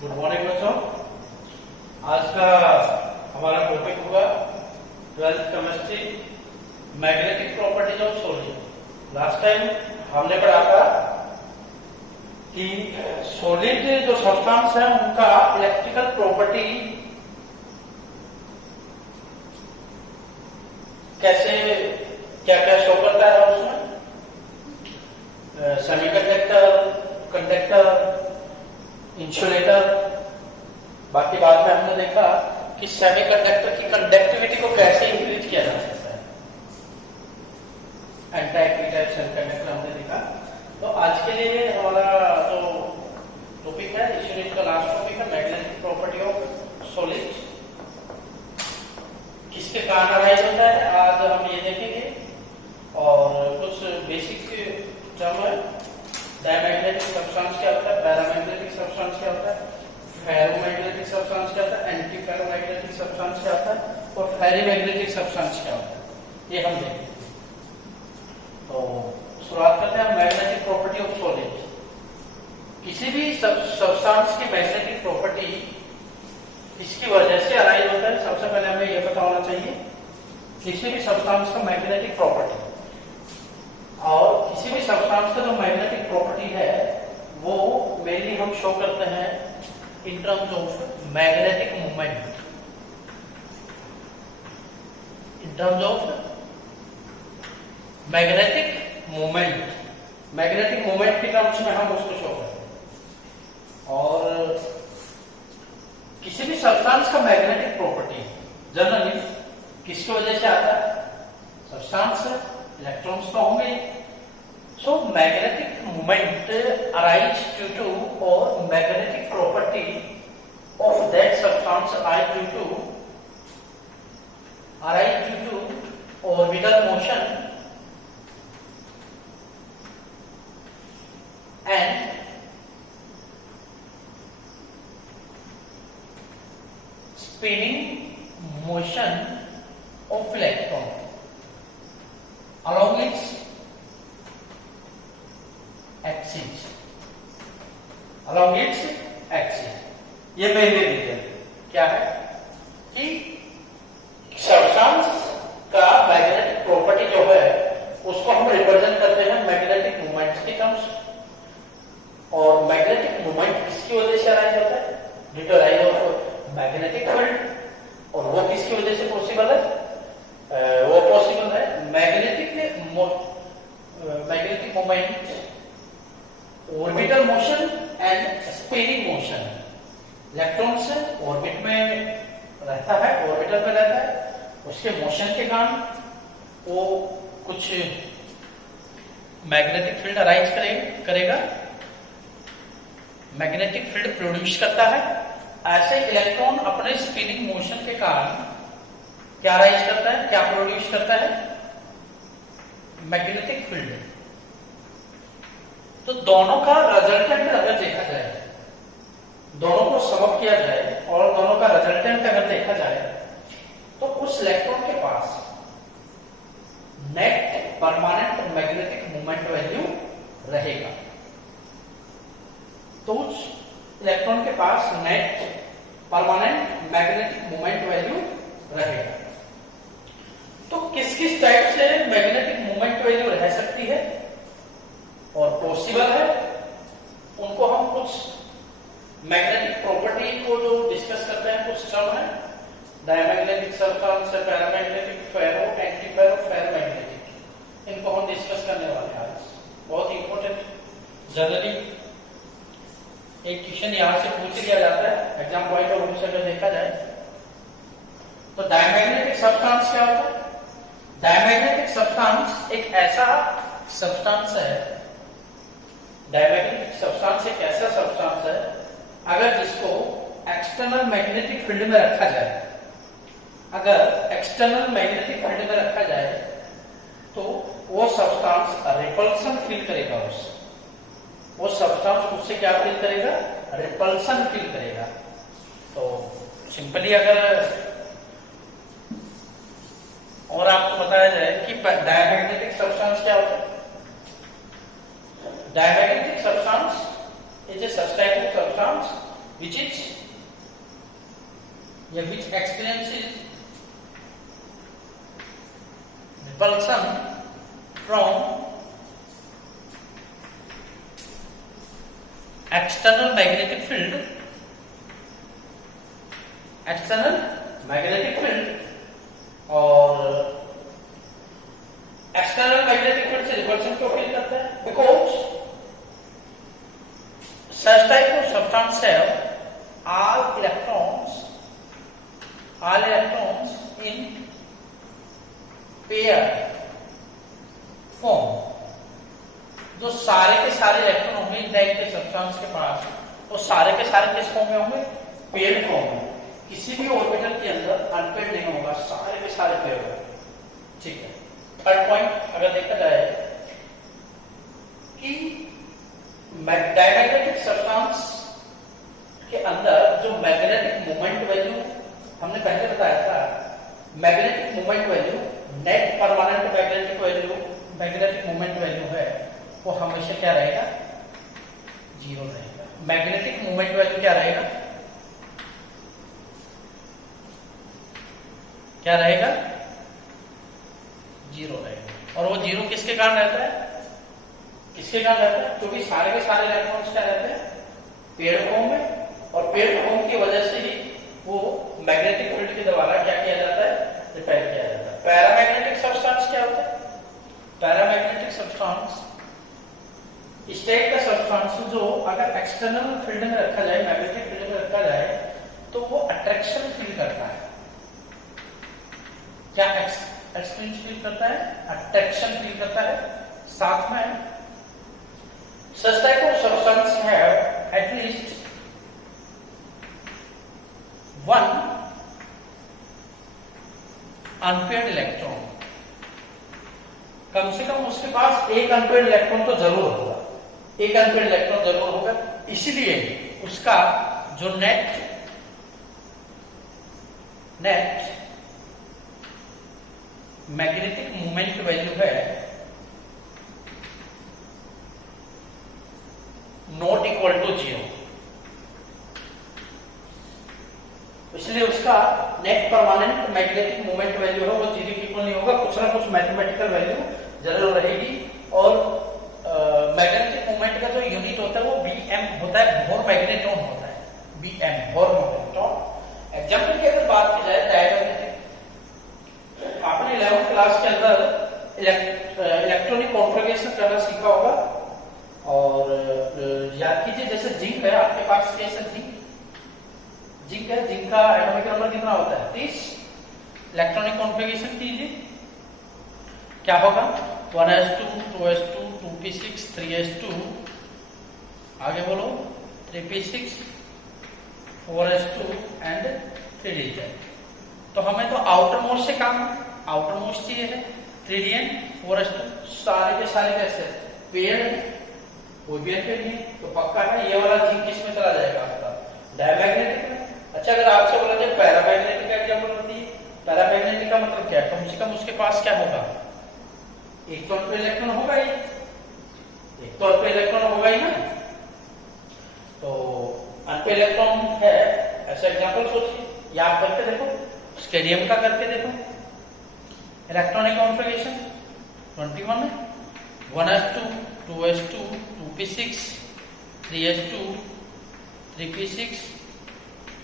Good morning बच्चों। आज का हमारा टॉपिक होगा 12th chemistry, magnetic properties of solid. Last time हमने पढ़ा था कि सॉलिड जो सब्सटेंस है उनका इलेक्ट्रिकल प्रॉपर्टी कैसे क्या क्या शो करता है उसमें, सेमीकंडक्टर, कंडक्टर, इंसुलेटर। बाकी बाद में हमने देखा कि सेमीकंडक्टर की कंडक्टिविटी को कैसे इंक्रीज किया जा सकता है, एंटाइक पी टाइप सेमीकंडक्टर हमने देखा। तो आज के लिए हमारा जो टॉपिक है, इस यूनिट का लास्ट टॉपिक है मैग्नेटिक प्रॉपर्टी ऑफ सॉलिड। किसके कारण अराइज होता है आज हम ये देखेंगे, और कुछ बेसिक टर्म है। डायमैग्नेटिक सब्सटेंस क्या होता है, पैरामैग्नेटिक सब्सटेंस क्या होता है, फेरोमैग्नेटिक सब्सटेंस क्या होता है, एंटी फेरोमैग्नेटिक सब्सटेंस क्या होता है, और फेरीमैग्नेटिक सब्सटेंस क्या होता है, ये हम देखेंगे। तो शुरुआत करते हैं मैग्नेटिक प्रॉपर्टी ऑफ सॉलिड। किसी भी सब्सटेंस की मैग्नेटिक प्रॉपर्टी इसकी वजह से अराइज होता है। सबसे पहले हमें यह पता होना चाहिए किसी भी सब्सटेंस का मैग्नेटिक प्रॉपर्टी, और किसी भी सब्सटेंस का जो मैग्नेटिक प्रॉपर्टी है वो मेनली हम शो करते हैं in terms of magnetic movement. In terms of magnetic movement, magnetic movement के टर्म्स में हम उसको शो करते हैं। और किसी भी सब्सटेंस का मैग्नेटिक प्रॉपर्टी जनरली किसकी वजह से आता है, सब्सटेंस से इलेक्ट्रॉन्स तो होंगे। So magnetic movement arise due to, और magnetic property of that substance arise due to orbital motion and spinning motion of electron along its axis, ये मेनली रीजन क्या है कि सब्सटेंस का मैग्नेटिक प्रॉपर्टी जो है उसको हम रिप्रेजेंट करते हैं मैग्नेटिक मूवमेंट के टर्म्स। और मैग्नेटिक मूवमेंट किसकी वजह से अराइज होता है, due to rise of magnetic field. और वो किसकी वजह से पॉसिबल है, वो पॉसिबल है magnetic moment, orbital motion and spinning motion. Electron से ऑर्बिट में रहता है, ऑर्बिटल में रहता है, उसके मोशन के कारण वो कुछ मैग्नेटिक फील्ड अराइज करेगा, मैग्नेटिक फील्ड प्रोड्यूस करता है। ऐसे इलेक्ट्रॉन अपने स्पिनिंग मोशन के कारण क्या राइज करता है, क्या प्रोड्यूस करता है, मैग्नेटिक फील्ड। तो दोनों का रिजल्टेंट अगर देखा जाए, दोनों को सम अप किया जाए और दोनों का रिजल्टेंट अगर देखा जाए, तो उस इलेक्ट्रॉन के पास net permanent magnetic moment value रहेगा। तो उस इलेक्ट्रॉन के पास net permanent magnetic moment value रहेगा। तो किस किस टाइप से मैग्नेटिक मोमेंट वैल्यू रह सकती है और पॉसिबल है, उनको हम कुछ मैग्नेटिक प्रॉपर्टी को जो डिस्कस करते हैं कुछ टर्म है, डायमैग्नेटिक सब्सटेंस, पैरामैग्नेटिक, फेरो, एंटी फेरो, फेरोमैग्नेटिक, इनको हम डिस्कस करने वाले हैं आज। बहुत इंपॉर्टेंट, जनरली एक क्वेश्चन यहां से पूछ लिया जाता है एग्जाम पॉइंट ऑफ व्यू से अगर देखा जाए तो। डायमैग्नेटिक सब्सटेंस क्या होता है, डायमैग्नेटिक सब्सटेंस एक ऐसा सब्सटेंस है, डायमैग्नेटिक सब्सटेंस एक ऐसा सब्सटेंस है अगर जिसको एक्सटर्नल मैग्नेटिक फील्ड में रखा जाए, अगर एक्सटर्नल मैग्नेटिक फील्ड में रखा जाए तो वो सब्सटेंस रिपल्सन फील करेगा, वो सब्सटेंस उससे क्या फील करेगा, रिपल्सन फील करेगा। तो सिंपली अगर और आपको बताया जाए कि डायमैग्नेटिक सब्सटेंस क्या होता है, Diamagnetic substance is a such type of substance which experiences repulsion from external magnetic field और एक्सटर्नल मैग्नेटिक फील्ड से रिपल्शन क्यों फील करता है? Because such type of substance have all electrons in pair form. जो सारे के सारे electron होंगे इन टाइप के सब्सटेंस के पास, वो सारे के सारे किस फॉर्म में होंगे? पेयर फॉर्म में। किसी भी ऑर्बिटल के अंदर अनपेयर्ड नहीं होगा, सारे के सारे पेयर होंगे। ठीक है। थर्ड पॉइंट अगर देखा जाए कि डायमैग्नेटिक सब्सटेंस के अंदर जो मैग्नेटिक मोमेंट वैल्यू हमने पहले बताया था, magnetic moment value net permanent magnetic moment value है, वो हमेशा क्या रहेगा? 0 रहेगा। मैग्नेटिक मोमेंट वैल्यू क्या रहेगा? क्या रहेगा? 0 रहेगा। और वो 0 किसके कारण रहता है? किसके कारण रहता है? क्योंकि सारे के सारे इलेक्ट्रॉन्स क्या रहते हैं? पेयर फॉर्म में, और पेयर फॉर्म की वजह से ही वो मैग्नेटिक फील्ड के द्वारा क्या किया जाता है? रिपेल किया जाता है। पैरामैग्नेटिक सब्सटेंस क्या होता है? पैरामैग्नेटिक सब्सटेंस इस टाइप का सब्सटेंस जो अगर एक्सटर्नल फील्ड में रखा जाए, मैग्नेटिक फील्ड में रखा जाए, तो वो अट्रैक्शन फील करता है। क्या एक्सपीरियंस फील करता है? अट्रैक्शन फील करता है। साथ में such type of substance have at least one unpaired electron. कम से कम उसके पास एक अनपेयर्ड इलेक्ट्रॉन तो जरूर होगा, एक अनपेयर्ड इलेक्ट्रॉन जरूर होगा। इसलिए उसका जो नेट मैग्नेटिक मोमेंट वैल्यू है नॉट इक्वल टू 0। इसलिए उसका net permanent magnetic moment value है वो 0 की इक्वल नहीं होगा, कुछ ना कुछ मैथमेटिकल वैल्यू जरूर रहेगी। और मैग्नेटिक मोमेंट का जो यूनिट होता है वो Bm होता है, बोर मैग्नेट्रॉन होता है, Bm बोर मैग्नेट्रॉन। एग्जांपल की अगर बात की जाए डायमैग्नेटिक, आपने 11th क्लास के अंदर इलेक्ट्रॉनिक कॉन्फ़िगरेशन करना सीखा होगा। और याद कीजिए, जैसे जिंक है आपके पास, कैसे जिंक है, जिंक का एटॉमिक नंबर कितना होता है? 30। इलेक्ट्रॉनिक कॉन्फ़िगरेशन कीजिए, क्या होगा? 1s2 2s2 2p6 3s2, आगे बोलो 3p6 4s2 एंड 3d10। तो हमें तो आउटर मोस्ट से काम, आउटर मोस्ट चाहिए है 3dn 4s2, सारे के सारे कैसे पेयर, कोई भी पेयर नहीं, तो पक्का है ये वाला जिंक किस में चला जाएगा? आपका डायमैग्नेटिक में। अच्छा, अगर आपसे बोला जाए पैरामैग्नेटिक का एग्जांपल होती है, पैरामैग्नेटिक का मतलब क्या है? कम से कम उसके पास क्या होगा? एक तो पे इलेक्ट्रॉन होगा ही, एक तो पे इलेक्ट्रॉन होगा ही ना। तो अनपे इलेक्ट्रॉन है, ऐसा एग्जांपल सोचिए, याद करके देखो, स्टेडियम का करके देखो। इलेक्ट्रॉनिक कॉन्फ़िगरेशन 21 में 1s2 2s2 2p6 3s2 3p6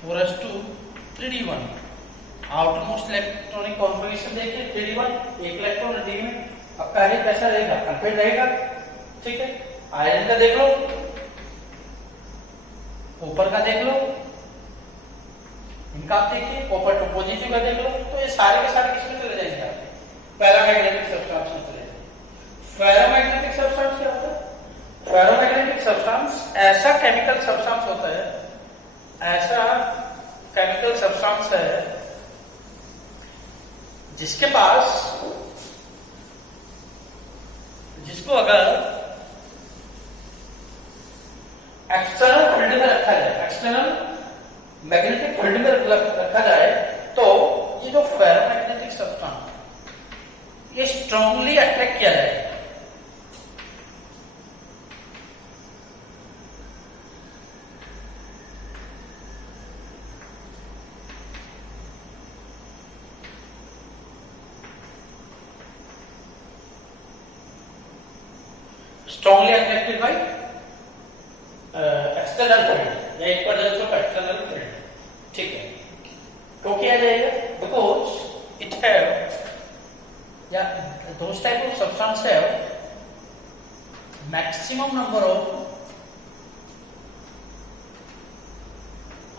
4s2 3d1। Outer most electronic configuration देखिए 3d1, एक इलेक्ट्रॉन डी में, आपका है कैसा रहेगा? अनपेयर्ड रहेगा। ठीक है। आयरन का देख लो, ऊपर का देख लो, इनका आप देखिए, कॉपर टू पॉजिटिव का देख लो, तो ये सारे के सारे किसमें चले जाएंगे? आपके पैरामैग्नेटिक सब्सटेंस में चले जाएंगे। फेरोमैग्नेटिक सब्सटेंस क्या होता है? फेरोमैग्नेटिक सब्सटेंस ऐसा केमिकल सब्सटेंस होता है, ऐसा केमिकल सब्सटेंस है जिसके पास, जिसको अगर एक्सटर्नल फील्ड में रखा जाए, एक्सटर्नल मैग्नेटिक फील्ड में रखा जाए, तो ये जो फेरोमैग्नेटिक सब्सटेंस ये स्ट्रांगली अट्रैक्ट किया जाएगा। Strongly attracted by external field या इक्विवेलेंस ऑफ एक्सटर्नल फील्ड, ठीक है। तो क्या जाएगा, बिकॉज इट हैव या those type of substance have maximum number of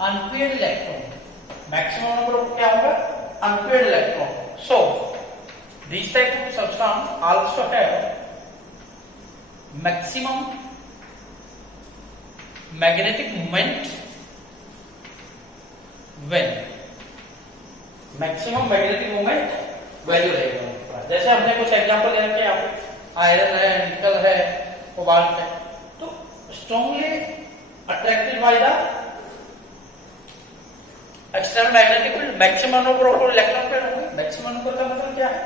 unpaired electron, maximum number of क्या होगा, unpaired electron. So these type of substance also have maximum magnetic moment when maximum magnetic moment value रहेगा उनके पास। जैसे हमने कुछ example ले रखे यहाँ पे, आयरन है, निकल है, कोबाल्ट है, तो strongly attracted by the external magnetic field, maximum number of electron pair होंगे। मैक्सिमम नंबर का मतलब क्या है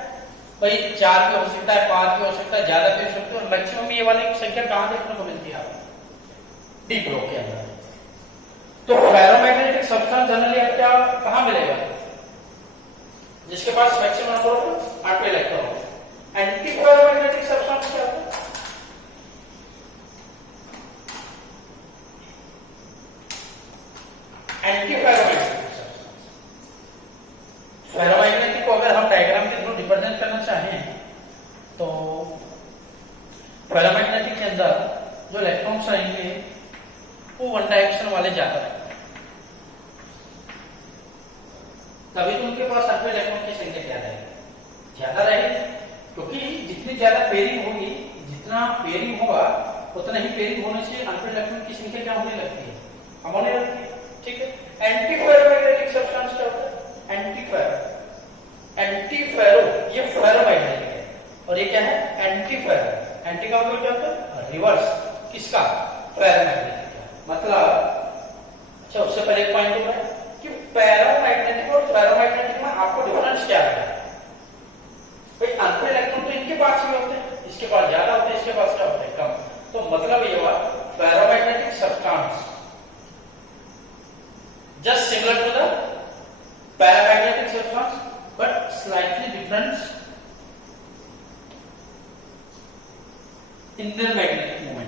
भाई, 4 भी हो सकता है, 5 भी हो सकता है, ज्यादा भी हो सकता है। मैक्सिमम ये वाली संख्या कहां देखने को मिलती है आपको, डी ग्रुप के अंदर। तो फेरोमैग्नेटिक सब्सटेंस जनरली आपको क्या कहां मिलेगा, जिसके पास maximum number of unpaired electron हो। एंटी फेरोमैग्नेटिक सब्सटेंस क्या होता है, एंटी फेरोमैग्नेटिक सब्सटेंस। फेरोमैग्नेटिक को अगर हम डायग्राम के थ्रू रिप्रेजेंट करना चाहें तो फेरोमैग्नेटिक के अंदर जो इलेक्ट्रॉन्स रहेंगे वो वन डायरेक्शन वाले ज्यादा रहेंगे, तभी तो उनके पास अनपेयर्ड इलेक्ट्रॉन की संख्या क्या रहेगी, ज्यादा रहेगी। क्योंकि जितनी ज्यादा पेयरिंग होगी, जितना पेयरिंग होगा उतना ही पेयरिंग होने से अनपेयर्ड इलेक्ट्रॉन की संख्या क्या होने लगती है, कम होने लगती है, ठीक है। एंटी फेरोमैग्नेटिक सब्सटेंस क्या होता है, एंटी फेरो, एंटी फेरो ये फेरोमैग्नेटिक है और ये क्या है, एंटी फेरो। एंटी का मतलब क्या होता है, रिवर्स किसका, फेरोमैग्नेटिक का। मतलब अच्छा, उससे पहले एक पॉइंट होगा कि पैरामैग्नेटिक और फेरोमैग्नेटिक में आपको डिफरेंस क्या है भाई। अनपेयर्ड इलेक्ट्रॉन तो इनके पास ही होते हैं, इसके पास ज्यादा होते हैं, इसके पास क्या होते हैं, कम। तो मतलब ये हुआ ferromagnetic substance just similar to the paramagnetic substance but slightly difference in the magnetic moment.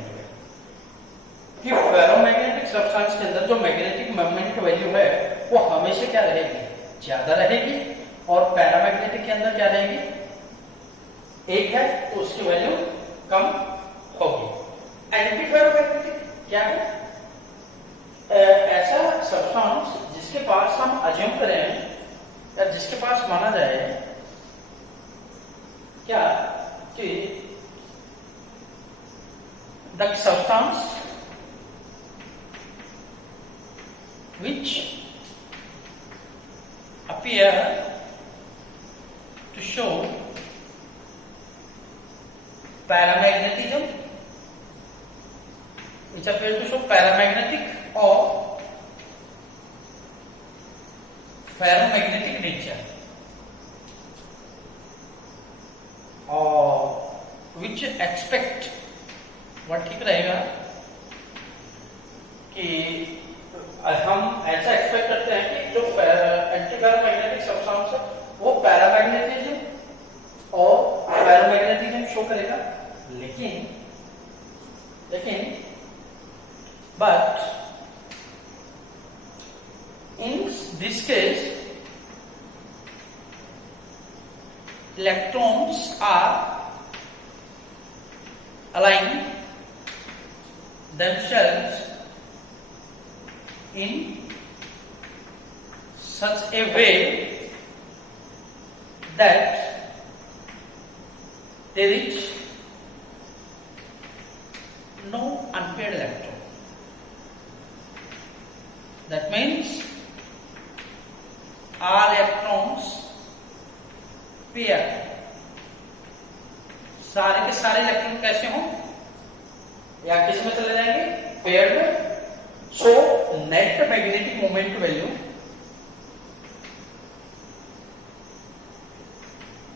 कि फेरोमैग्नेटिक सब्सटेंस के अंदर जो मैग्नेटिक मोमेंट वैल्यू है वो हमेशा क्या रहेगी, ज्यादा रहेगी, और पैरामैग्नेटिक के अंदर क्या रहेगी, एक है तो उसकी वैल्यू कम होगी। एंटी फेरोमैग्नेटिक क्या है, ऐसा सब्सटेंस जिसके पास हम अज्यूम करें या जिसके पास माना जाए क्या कि the substance which appear to show paramagnetism, which appear to show paramagnetic or ferromagnetic nature, or which expect what ठीक रहेगा कि हम ऐसा एक्सपेक्ट करते हैं कि जो एंटी फेरोमैग्नेटिक सब्सटेंस है वो पैरामैग्नेटिज्म और फेरोमैग्नेटिज्म शो करेगा, लेकिन but in this case electrons are aligning themselves in such a way that they reach no unpaired electron. That means all electrons pair, सारे के सारे इलेक्ट्रॉन कैसे हों या किस में चले जाएंगे, पेयर में। So net magnetic moment value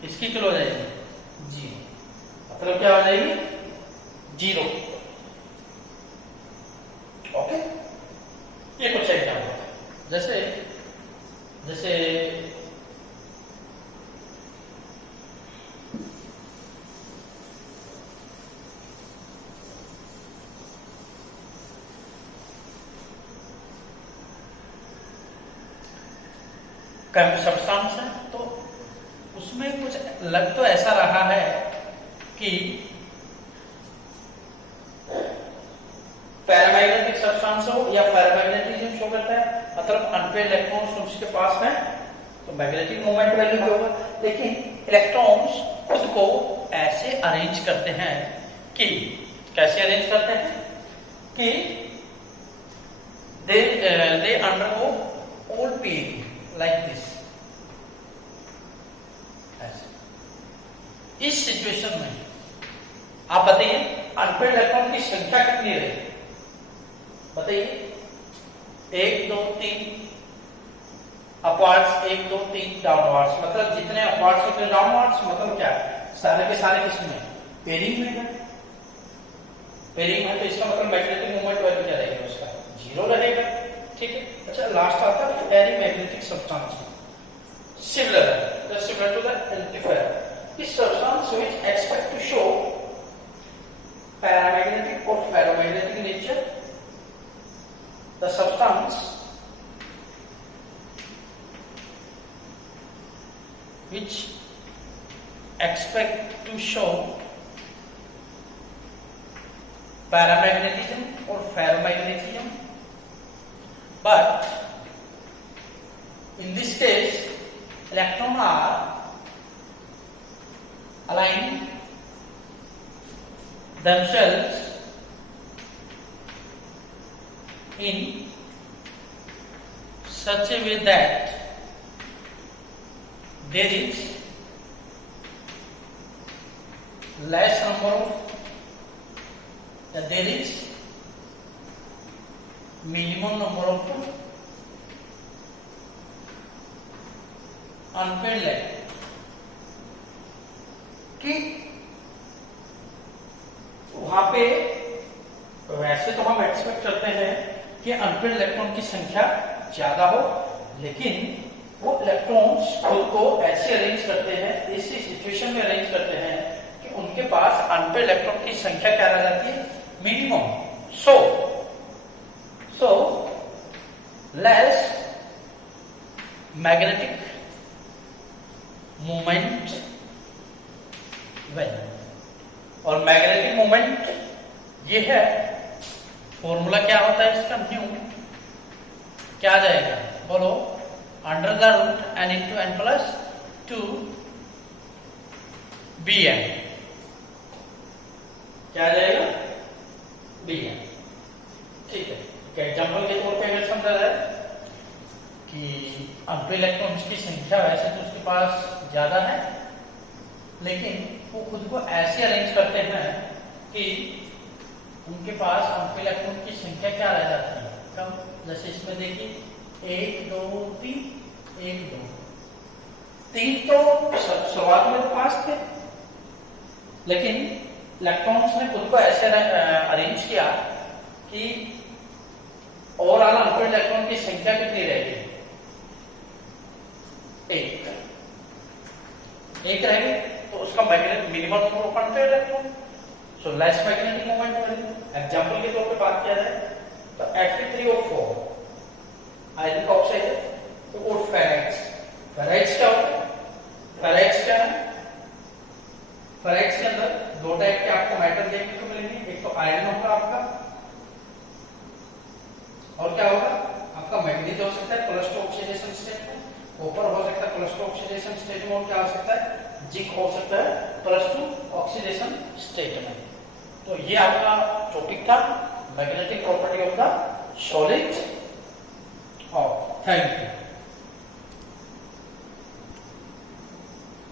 इसकी किलो हो जाएगी जी, मतलब क्या हो जाएगी, 0। ओके, ये कुछ एग्जाम्पल जैसे सब्सटेंस है, तो उसमें कुछ लग तो ऐसा रहा है कि पैरामैग्नेटिक सब्सटेंस हो या पैरामैग्नेटिज्म शो करता है, मतलब अनपेयर्ड इलेक्ट्रॉन्स उसके पास है तो मैग्नेटिक मोमेंट वैल्यू भी होगा। लेकिन इलेक्ट्रॉन्स खुद को ऐसे अरेंज करते हैं कि, कैसे अरेंज करते हैं कि they undergo all pairing like this। इस सिचुएशन में आप बताइए अनपेयर्ड इलेक्ट्रॉन की संख्या कितनी रहेगी, बताइए। 1 2 3 अपवार्ड्स, 1 2 3 डाउनवर्ड्स, मतलब जितने अपवार्ड्स उतने डाउनवर्ड्स, मतलब क्या सारे के सारे किसमें पेयरिंग में है। पेयरिंग है तो इसका मतलब मैग्नेटिक मोमेंट वैल्यू क्या रहेगा, उसका 0 रहेगा, ठीक है। अच्छा, लास्ट आता है एरिमैग्नेटिक सब्सटेंस, सिमिलर है, similar to the amplifier. This substance which expect to show paramagnetic or ferromagnetic nature, the substance which expect to show paramagnetism or ferromagnetism, but in this case electrons are align themselves in such a way that there is less number of, that there is minimum number of unpaired electrons, कि वहां पे वैसे तो हम expect करते हैं कि unpaired electron की संख्या ज्यादा हो, लेकिन वो इलेक्ट्रॉन्स खुद को ऐसे अरेंज करते हैं, इसी सिचुएशन में अरेंज करते हैं कि उनके पास अनपेयर्ड इलेक्ट्रॉन की संख्या क्या रह जाती है, minimum. So less magnetic moment value, और मैग्नेटिक मोमेंट ये है, फॉर्मूला क्या होता है इसका, न्यू क्या आ जाएगा बोलो, under the root n into n plus 2 bn, क्या आ जाएगा bn, ठीक है। एग्जाम्पल के तौर पे अगर समझा जाए कि अनपेयर्ड इलेक्ट्रॉन्स की संख्या वैसे तो उसके पास ज्यादा है, लेकिन वो खुद को ऐसे अरेंज करते हैं कि उनके पास अनपेयर्ड इलेक्ट्रॉन की संख्या क्या रह जाती है, कम। जैसे इसमें देखिए 1 2 3 1 2 3 तो शुरुआत में तो पास थे, लेकिन इलेक्ट्रॉन्स ने खुद को ऐसे अरेंज किया कि ओवरऑल अनपेयर्ड इलेक्ट्रॉन की संख्या कितनी रहेगी, 1 रहेगी, तो उसका magnetic minimum number of unpaired electron, so less magnetic moment value. Example के तौर पे बात किया जाए तो Fe3O4 आयरन ऑक्साइड है, तो और फेराइट्स, फेराइट्स क्या होता है, फेराइट्स क्या है, फेराइट्स के अंदर दो टाइप के आपको मेटल देखने को मिलेंगे, एक तो आयरन होगा आपका, और क्या होगा आपका मैग्नीज हो सकता है प्लस 2 ऑक्सीडेशन स्टेट में, कॉपर हो सकता है प्लस 2 ऑक्सीडेशन स्टेट में, और क्या हो सकता है जिंक हो सकता है प्लस 2 ऑक्सीडेशन स्टेट में। तो ये आपका टॉपिक था magnetic property of the solid. और थैंक यू।